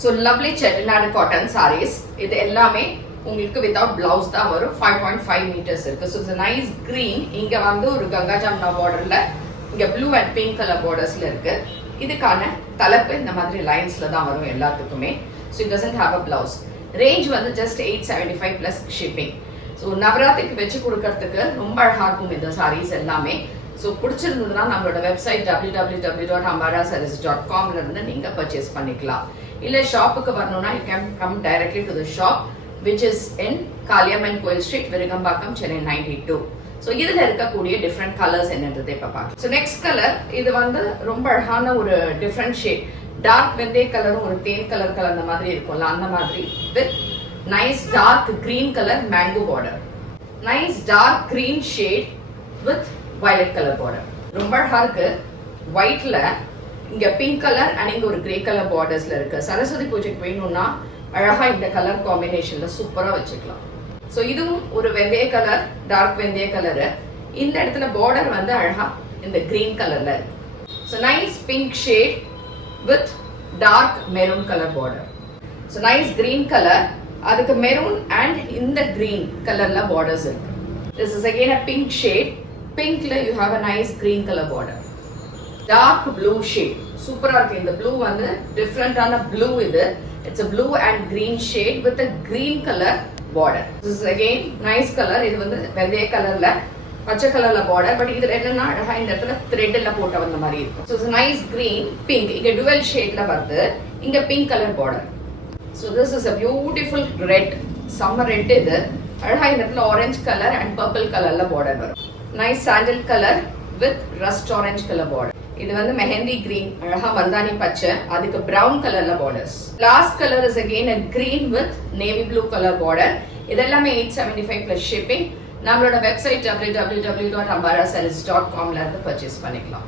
So lovely chettinad cotton sarees. இது எல்லாமே உங்களுக்கு without blouse தான் வரும். 5.5 meters இருக்கு. So it's a nice green. இங்க வந்து ஒரு கங்கா ஜமுனா borderல இங்க blue and pink color bordersல இருக்கு. இதுக்கான தலைப்பு இந்த மாதிரி லைன்ஸ்ல தான் வரும் எல்லாத்துக்குமே. So it doesn't have a blouse. Range வந்து just 875 plus shipping. So நவராத்திரிக்கு வெச்சு கொடுக்கிறதுக்கு ரொம்ப அழகா இருக்கும் இந்த sarees எல்லாமே. So பிடிச்சிருந்ததுன்னா நம்மளோட வெப்சைட் www.ambarasarees.com ல இருந்து நீங்க பர்ச்சேஸ் பண்ணிக்கலாம். இல்ல ஷாப்புக்கு வரணும்னா you can come directly to the shop which is in Kaliamman Coil Street, Virugambakam, Chennai 92. So இதுல இருக்கக்கூடிய different colors என்னன்றதை இப்ப பார்க்கலாம். So next color இது வந்து ரொம்ப அழகான ஒரு different shade. Dark வெந்தய கலரும் ஒரு தேன் கலர் கலந்த மாதிரி இருக்கும்ல அந்த மாதிரி with nice dark green color mango border. Nice dark green shade with violet color border. ரொம்ப அழகா இருக்கு. whiteல இங்க பிங்க் கலர் அண்ட் இங்க ஒரு கிரே கலர் பார்டர்ஸ்ல இருக்கு. சரஸ்வதி பூஜைக்கு வேணும்னா அழகா இந்த கலர் காம்பினேஷன்ல சூப்பரா வச்சுக்கலாம். சோ இதுவும் ஒரு வெந்தய கலர், டார்க் வெந்தய கலர். இந்த இடத்துல பார்டர் வந்து அழகா இந்த கிரீன் கலர்ல இருக்கு. So nice pink shade with dark maroon colour border. So nice green colour, அதுக்கு மெரூன் அண்ட் இந்த கிரீன் கலர்ல பார்டர்ஸ் இருக்கு. This is again a pink shade. Pinkல you have a nice green color border. Dark blue shade. சூப்பரா இருக்கு. இந்த blue வந்து டிஃபரண்டான blue இது. It's a blue and green shade with a green color border. This is again nice color. இது வந்து வெந்தய கலர்ல பச்சை கலர்ல border. பட் இதுல என்னன்னா அழகா இந்த இடத்துல த்ரெட்ல போட்ட வந்த மாதிரி இருக்கும். So it's a nice green, pink. இங்க dual shadeல வருது. இங்க pink color border. So this is a beautiful red. Summer red இது. அழகா இந்த இடத்துல orange color and purple colorல border வரும். Nice sandal color with rust orange color border. இது வந்து மெஹந்தி green, அழகா மருதாணி பச்சை, அதுக்கு brown colorல borders. Last color is again a green with navy blue color border. இதெல்லாமே 875 plus shipping. நம்மளோட வெப்சைட் www.ambarasarees.com ல இருந்து பர்ச்சேஸ் பண்ணிக்கலாம்.